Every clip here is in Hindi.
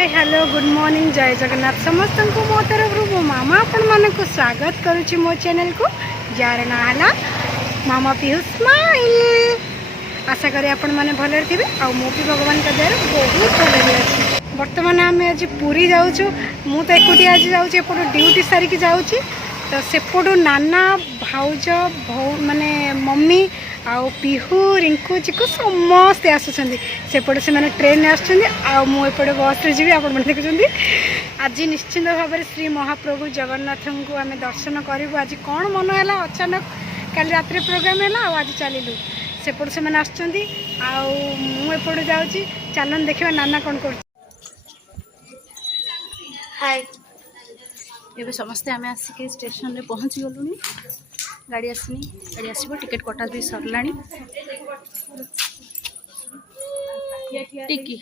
हाय हेलो गुड मॉर्निंग जय जगन्नाथ समस्त को मो तरफ मो मामा आपण मानक स्वागत करुच्ची मो चैनल को जार ना है मामा पीहू स्माइल। आशा करी आपण मैंने भले थे आ मो भी भगवान का दया बहुत भले अच्छी। बर्तमान आम आज पुरी जाऊँ मु तो एकुटी आज जाऊँ ड्यूटी सारिकी जाऊँ तो सेपटू नाना भाउज माने मम्मी आउ पीहू रिंकू चिकू समस्ते आसुँच सेपटे से ट्रेन आसपटे बस रे जी आप देखुं। आज निश्चिंत भाव में श्री महाप्रभु जगन्नाथ को आम दर्शन करूँ। आज कौन मन है अचानक काली रात प्रोग्राम है आज चलू सेपटे से आउपटे जाऊँगी चलन देखा नाना कौन कर। हाय ये समस्ते आम आसिक स्टेशन रे पहुँची गलुनी गाड़ी आसनी गाड़ी आसो टिकेट कटा भी सरला टिकी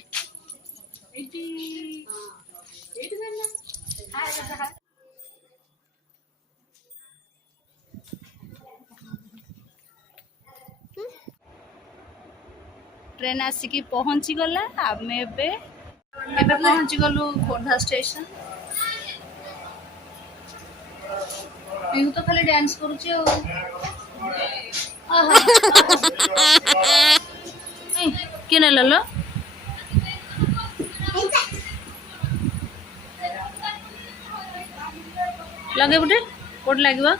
ट्रेन आसिकी पहुँची गला आम एबे पहुँची गलु खोर्धा स्टेशन। पीहू तो खाली डांस करुची किन लो लगे बुटे कोट लगे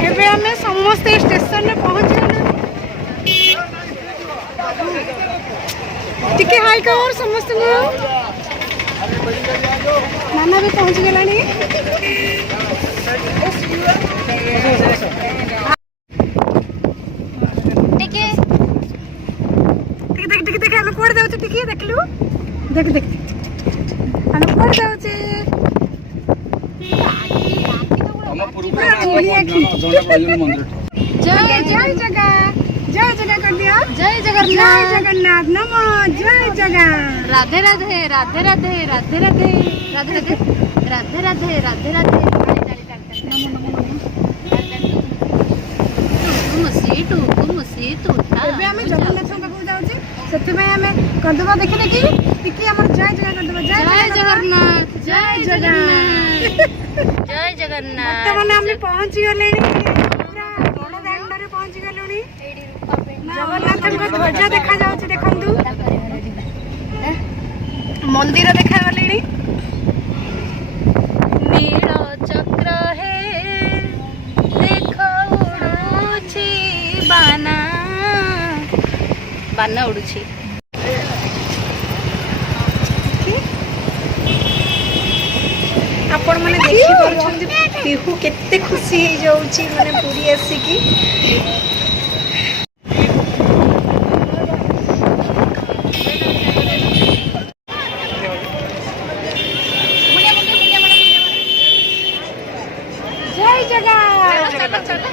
एबे हमें समस्ते स्टेशन में पहुँच टिके हाई कवर समस्त नाना भी पहुँच गलानी। टिके देख देख देख हम कोड जाउछ टिके देखलु देख देख हम कोड जाउछ जय जय जगह कर दिया जय जय जगन्नाथ नमो जय जगह राधे राधे राधे राधे राधे राधे राधे राधे राधे राधे राधे एबे हमें जगन्नाथ पाखु जाउछी सेति में हमें कंदवा देखि देखि टिके हमर जय जगह कंदवा जय जगन्नाथ जय जगन्नाथ जय जगन्नाथ। तो माने हम पहुंच गले पूरा बड़ दांडा रे पहुंच गलुनी। जगन्नाथ को ध्वजा देखा जाउची देखंतु मंदिर देखा गलेनी नील चक्र है देखो उड़ुची बाना बाना उड़ुची। आपण माने देखि परछन पीहू केते खुशी हो जाउची माने पूरी आसिकी। जय जगह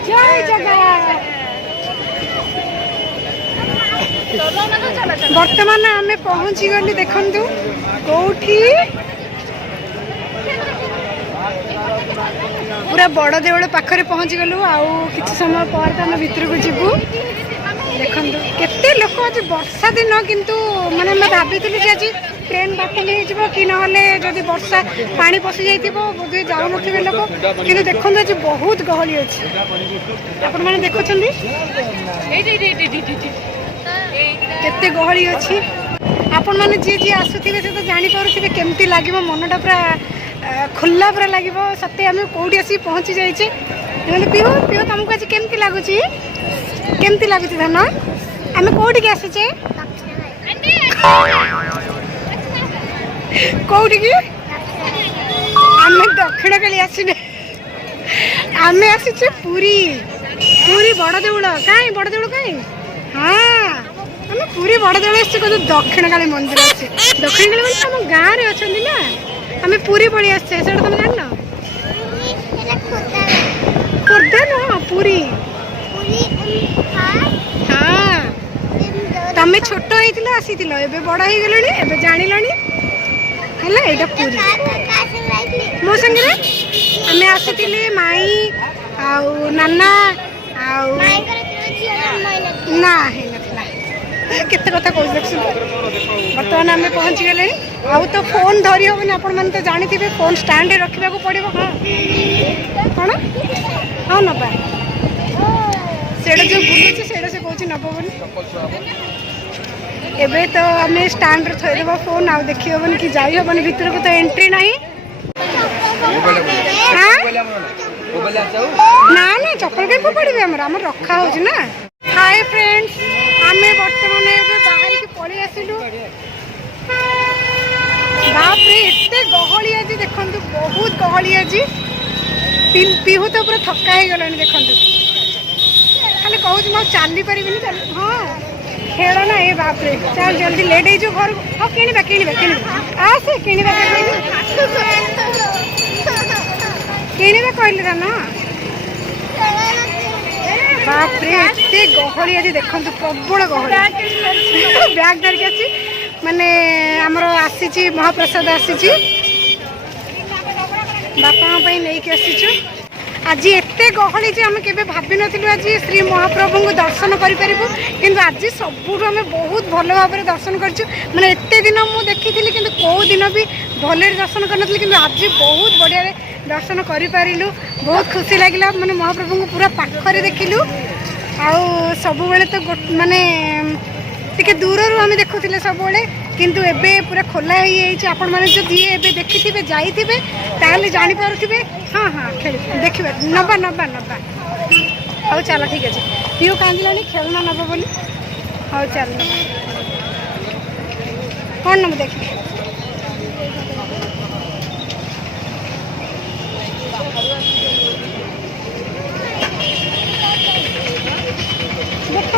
जय जगह। वर्तमान आम पहुँची गली देखु कौटी पूरा बड़ देवल पाखरे पहुँची गलु आउ किछि समय पर आम भितर को जीवु देखु केते लोक आज वर्षा दिन किंतु माने मैं भाभी आज ट्रेन बातिल हो कि नहले जदि वर्षा पानी पशि जाइए बोधे जाऊ नथिबे लोक किंतु देखु आज बहुत गहली अच्छी आपण माने देखुछंदी केते गहली अच्छी। आपण माने जी जी आसुथिबे से तो जानि पारुथिबे केमती लागिवो मनटा पूरा खुला पूरा लगे सत्य आम कौटी आसी पहुँची जाइए। पीहू पीहू तुमको आज केमती लगुची केमती लगुची धन आम कौटी की आसीचे कौटी की आम दक्षिण काली आसने आम आसीचे पूरी पूरी बड़ देउल कहीं बड़ देउल कहीं हाँ आम पूरी बड़ देउल आसी कह दक्षिण काली मंदिर आसे दक्षिण काली मंदिर आम गाँव में अच्छा ना हमें पूरी पड़ी आसे तुम जान खोर्धा न पूरी हाँ तमें छोट होता आसी बड़ हो गले जान ହେଲା ଏଇଟା ପୁରୀ ମୋ ସାଙ୍ଗରେ ଆମେ ଆସିଥିଲେ ମାଇଁ ଆଉ ନାନା ଆଉ ନା ହେଇନଥିଲା କେତେ କଥା କହୁଛି ଦେଖୁଛୁ ବର୍ତ୍ତମାନ ଆମେ ପହଞ୍ଚିଗଲେଣି ଆଉ ତ ଫୋନ୍ ଧରି ହେବନି ଆପଣମାନେ ତ ଜାଣିଥିବେ ଫୋନ୍ ଷ୍ଟାଣ୍ଡରେ ରଖିବାକୁ ପଡ଼ିବ ହଁ କ'ଣ ହଁ ନେବା ସେଇଟା ଯେଉଁ ବୁଲୁଛି ସେଇଟା ସେ କହୁଛି ନେବ ବୋଲି ଏବେ ତ ଆମେ ଷ୍ଟାଣ୍ଡରେ ଥୋଇଦେବା ଫୋନ୍ ଆଉ ଦେଖି ହେବନି କି ଯାଇ ହେବନି ଭିତରକୁ ତ ଏଣ୍ଟ୍ରି ନାହିଁ ନା ନା ଚପଲ କାଇଁ ଫୋପାଡ଼ିବେ ଆମର ରଖା ହେଉଛି ନା ହାଏ ଫ୍ରେଣ୍ଡସ୍ ଆମେ ବର୍ତ୍ତମାନ ଏବେ ବାହାରିକି ପଳେଇ ଆସିଲୁ ବାପରେ ଏତେ ଗହଳି ଆଜି ଦେଖନ୍ତୁ ବହୁତ ଗହଳି ଆଜି ପିହୁ ତ ପୁରା ଥକା ହେଇଗଲାଣି ଦେଖନ୍ତୁ ଖାଲି କହୁଛି ମୁଁ ଚାଲି ପାରିବିନି ହଁ ଖେଳ ନା ଏ ବାପରେ ଚାଲ ଜଲ୍ଦି ଲେଟ୍ ହେଇଯିବ ଘରକୁ ହଁ କିଣିବା ଆସେ କିଣିବା କହିଲି ନା ବାପରେ ଏତେ ଗହଳି ଆଜି ଦେଖନ୍ତୁ ପ୍ରବଳ ଗହଳି ବ୍ୟାଗ୍ ଧରିକି ଆସିଛି ମାନେ ଆମର ଆସିଛି ମହାପ୍ରସାଦ ଆସିଛି ବାପାଙ୍କ ପାଇଁ ନେଇକି ଆସିଛୁ ଆଜି ଏତେ ଗହଳି ଯେ ଆମେ କେବେ ଭାବିନଥିଲୁ ଆଜି ଶ୍ରୀ ମହାପ୍ରଭୁଙ୍କୁ ଦର୍ଶନ କରିପାରିବୁ କିନ୍ତୁ ଆଜି ସବୁଠୁ ଆମେ ବହୁତ ଭଲ ଭାବରେ ଦର୍ଶନ କରିଛୁ ମାନେ ଏତେ ଦିନ ମୁଁ ଦେଖିଥିଲି କିନ୍ତୁ କେଉଁ ଦିନ ବି ଭଲରେ ଦର୍ଶନ କରିନଥିଲି କିନ୍ତୁ ଆଜି ବହୁତ ବଢ଼ିଆରେ ଦର୍ଶନ କରିପାରିଲୁ ବହୁତ ଖୁସି ଲାଗିଲା ମାନେ ମହାପ୍ରଭୁଙ୍କୁ ପୁରା ପାଖରେ ଦେଖିଲୁ ଆଉ ସବୁବେଳେ ତ ମାନେ ଟିକେ ଦୂରରୁ ଆମେ ଦେଖୁଥିଲେ ସବୁବେଳେ କିନ୍ତୁ ଏବେ ପୁରା ଖୋଲା ହେଇଯାଇଛି ଆପଣମାନେ ଯଦି ଏବେ ଦେଖିଥିବେ ଯାଇଥିବେ ତାହେଲେ ଜାଣିପାରୁଥିବେ ହଁ ଖେଳି ଦେଖିବା ନେବା ହଉ ଚାଲ ଠିକ୍ ଅଛି ପିଓ କାନ୍ଦିଲାଣି ଖେଳନା ନେବ ବୋଲି ହଉ ଚାଲ କ'ଣ ନେବ ଦେଖିବେ ଦେଖ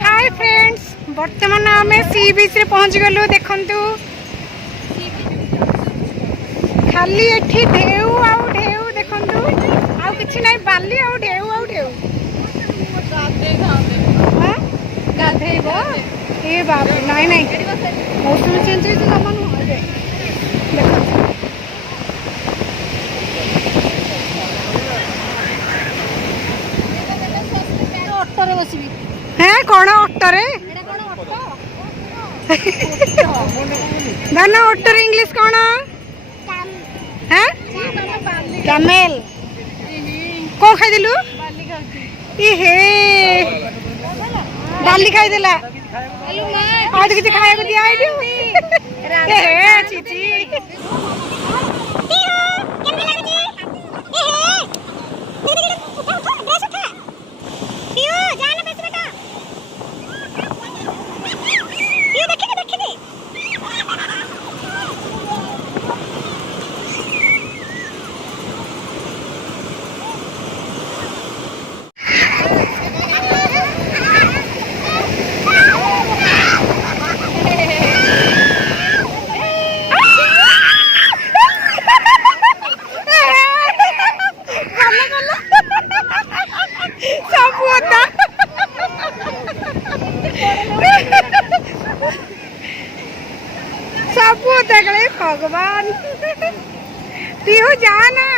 हाय फ्रेंड्स बर्तमान आम सी बीच रे पहुँच गलु देखंतु खाली एठी ढेउ आउ ढेउ देखंतु आउ किछि नै बाली आउ ढेउ गाधेइबो ए बाप नै मौसम चेंज होई तो सामान हो दे देखंतु ऑटो रे बसिबी है कौन ऑटो रे धन ऑटो रे इंग्लिश कौन है कैमेल को खाई दिलु हे डाली खाई देला आज किसी खाए को दिया हे चीची भगवान पीहू जाना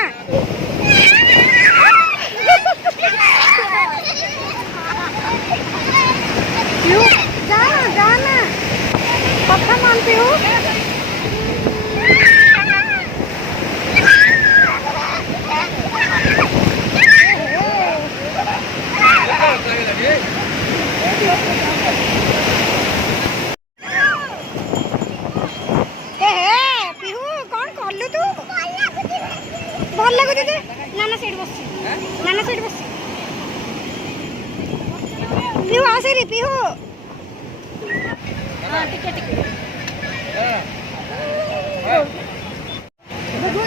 पीहू जाना कथा मान पीहू भल लगुच नाना साइड बस पीहू आसेरी पीहू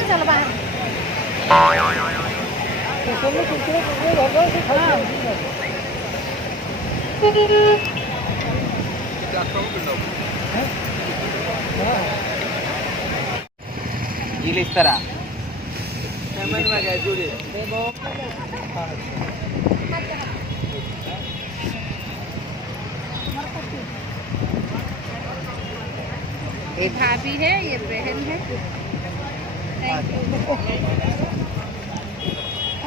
चल बाहर इस्तारा ये भाभी है, ये बहन है। Thank you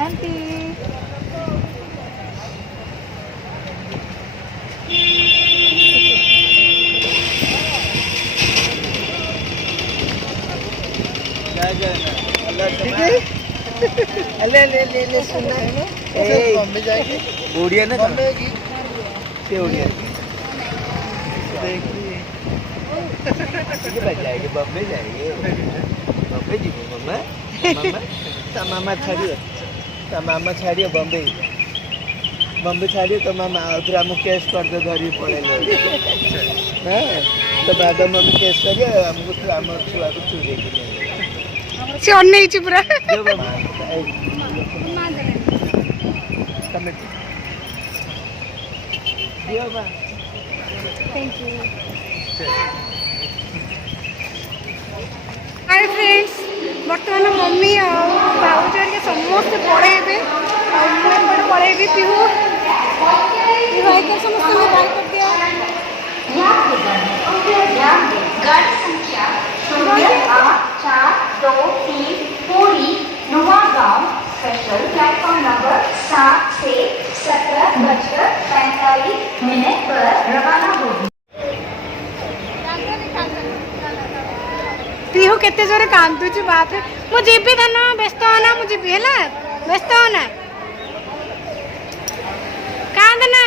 aunty. ठीक है। ले ले ले ले सुनना है ना। बॉम्बे जाएगी। उड़िया ना बॉम्बे की। से उड़िया की। देखिए। किधर जाएगी? बॉम्बे जाएगी। बॉम्बे जी मम्मा। मम्मा। मामा छाड़ियो। मामा छाड़ियो बॉम्बे। बॉम्बे छाड़ियो तो मामा फिर हम केस कर दे धरी पड़े ले। हां। तो बाद में हम केस करिए हमको हम छुआ को छू देगी। से अनैछि पुरा। Thank you. हाय फ्रेंड्स, बर्तमान मम्मी भाउज के समस्त पढ़ेबे मुझे पढ़ेबी पिहू भाई कर समस्त बाय कर दिया। गाड़ी संख्या 0842 पूरी नुआगांव स्पेशल प्लेटफॉर्म नंबर 7 से 17:45 पर रवाना होगी। पिहू केते जोरे कांदुची बाप रे। मु जीबी धन व्यस्त होना, मु जीबी हैला व्यस्त होना कांदना।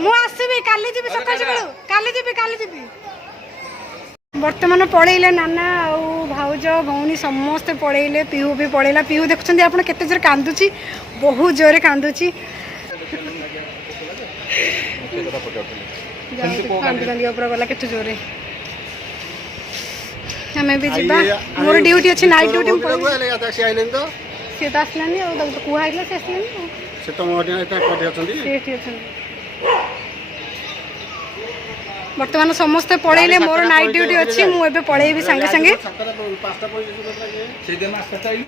मु आसबी काली जीबी सकाळ सकाळ काली जीबी। वर्तमान पढ़ेले नाना आउ भाउज भौणी समस्ते पढ़ेले, पिहू भी पढ़ेला। पिहू देखुछंदी आपण केते जोरे कांदुची, बहुत जोरे कांदुची। कांदी ऊपर गला केते जोरे। हमें भी जीबा, मोर ड्यूटी अछि नाइट ड्यूटी में पड़े। से तो आसलानी आ तो कुहा आइला से आसलानी से तो मोर एटा कोठी अछंदी सेठी अछन। वर्तमान समस्ते पढ़ेले, मोर नाइट ड्यूटी अछि, मु एबे पढ़ेबी संगे संगे।